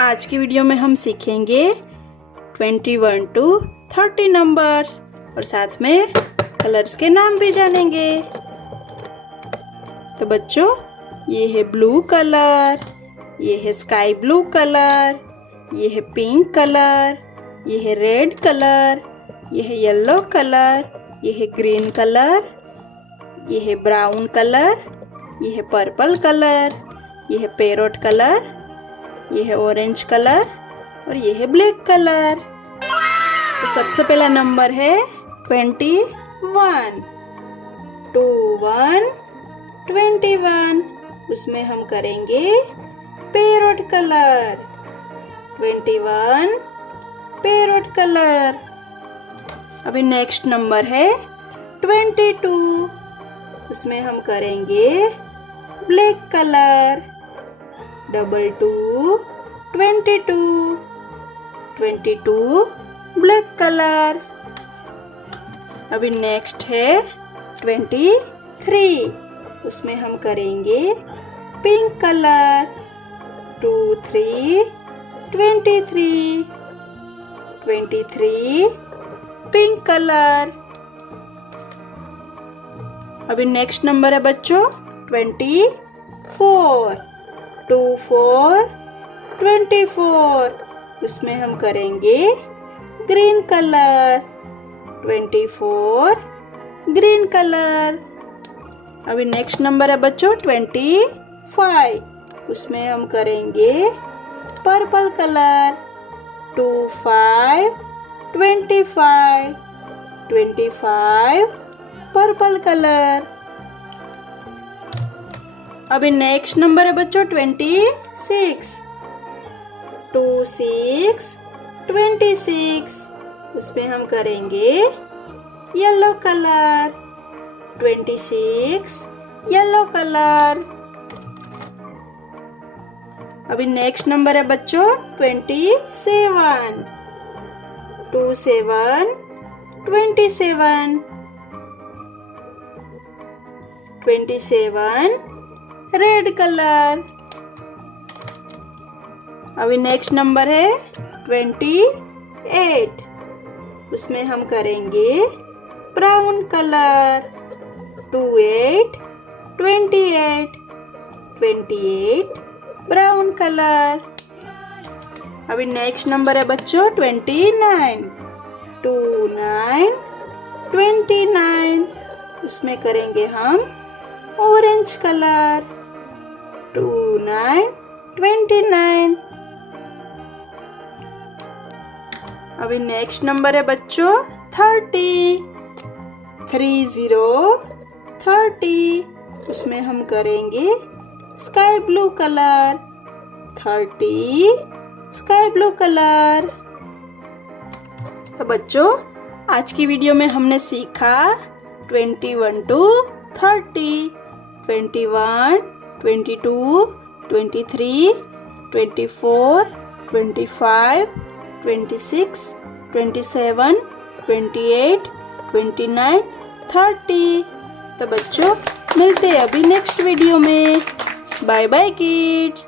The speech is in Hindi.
आज की वीडियो में हम सीखेंगे 21 to 30 नंबर्स और साथ में कलर्स के नाम भी जानेंगे। तो बच्चों, ये है ब्लू कलर, ये है स्काई ब्लू कलर, ये है पिंक कलर, ये है रेड कलर, ये है येलो कलर, ये है ग्रीन कलर, ये है ब्राउन कलर, ये है पर्पल कलर, ये है पैरोट कलर, ये है ऑरेंज कलर और ये है ब्लैक कलर। तो सबसे पहला नंबर है 21। 21 उसमें हम करेंगे पैरोट कलर। 21 parrot colour. अभी नेक्स्ट नंबर है 22। उसमें हम करेंगे ब्लैक कलर। 22 22 black colour. अभी नेक्स्ट है 23। उसमें हम करेंगे पिंक कलर। 23 pink colour. अभी नेक्स्ट नंबर है बच्चों 24। 24 उसमें हम करेंगे ग्रीन कलर। 24 green colour. अभी नेक्स्ट नंबर है बच्चों 25। उसमें हम करेंगे पर्पल कलर। 25 purple colour. अभी नेक्स्ट नंबर है बच्चों 26। 26 उसमें हम करेंगे येलो कलर। 26 yellow colour. अभी नेक्स्ट नंबर है बच्चों 27। 27 रेड कलर। अभी नेक्स्ट नंबर है 28। उसमें हम करेंगे ब्राउन कलर। 28 brown colour. अभी नेक्स्ट नंबर है बच्चों 29। 29 उसमें करेंगे हम ऑरेंज कलर। 29 अभी नेक्स्ट नंबर है बच्चों 30। 30 उसमें हम करेंगे sky blue colour. 30 sky blue colour. तो बच्चों, आज की वीडियो में हमने सीखा 21 to 30, 21, 22, 23, 24, 25, 26, 27, 28, 29, 30। तो बच्चों, मिलते हैं अभी नेक्स्ट वीडियो में। Bye bye kids.